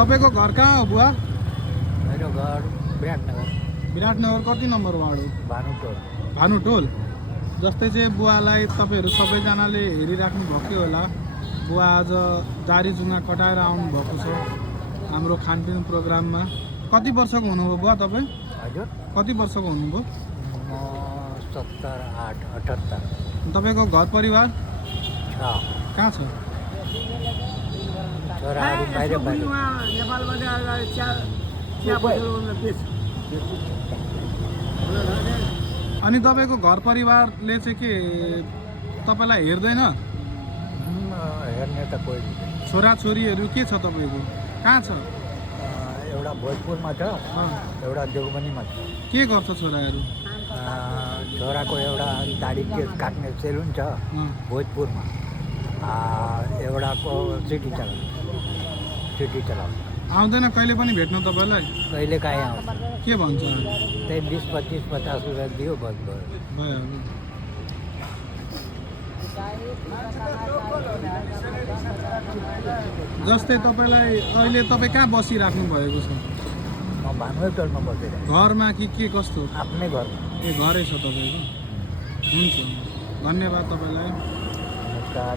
तपाईँको घर कहाँ हो बुवा? मेरो घर विराटनगर। विराटनगर कति नम्बर वार्ड हो? भानुटोल। भानुटोल। जस्तै चाहिँ बुवालाई तपाईँहरू सबैजनाले हेरिराख्नु भएकै होला। बुवा आज दारी जुङ्गा कटाएर आउनुभएको छ हाम्रो खानपिन प्रोग्राममा। कति वर्षको हुनुभयो बुवा तपाईँ? हजुर, कति वर्षको हुनुभयो? म 70, 8, 78 तपाईँको घर परिवार छ। कहाँ छ? छोराहरू बाहिर बाहिर। अनि तपाईँको घर परिवारले चाहिँ के तपाईँलाई हेर्दैन? हेर्ने त कोही छैन। छोराछोरीहरू के छ तपाईँको? कहाँ छ? एउटा भोजपुरमा छ, एउटा देवबनीमा छ। के गर्छ छोराहरू? छोराको एउटा दाढी केस काट्ने सेलुन छ भोजपुरमा। एउटाको सिटी चलाउँछ। आउँदैन कहिले पनि भेट्न तपाईँलाई? कहिले काहीँ आउँछ। के भन्छ? त्यही 20, 25, 50 रुपियाँ दियो बस भयो। भइहाल्यो। जस्तै तपाईँलाई अहिले तपाईँ कहाँ बसिराख्नु भएको छ? म भानुटोलमा बसेर घरमा कि के कस्तो? आफ्नै घरमा। ए घरै छ तपाईँको? हुन्छ, धन्यवाद तपाईँलाई। नमस्कार।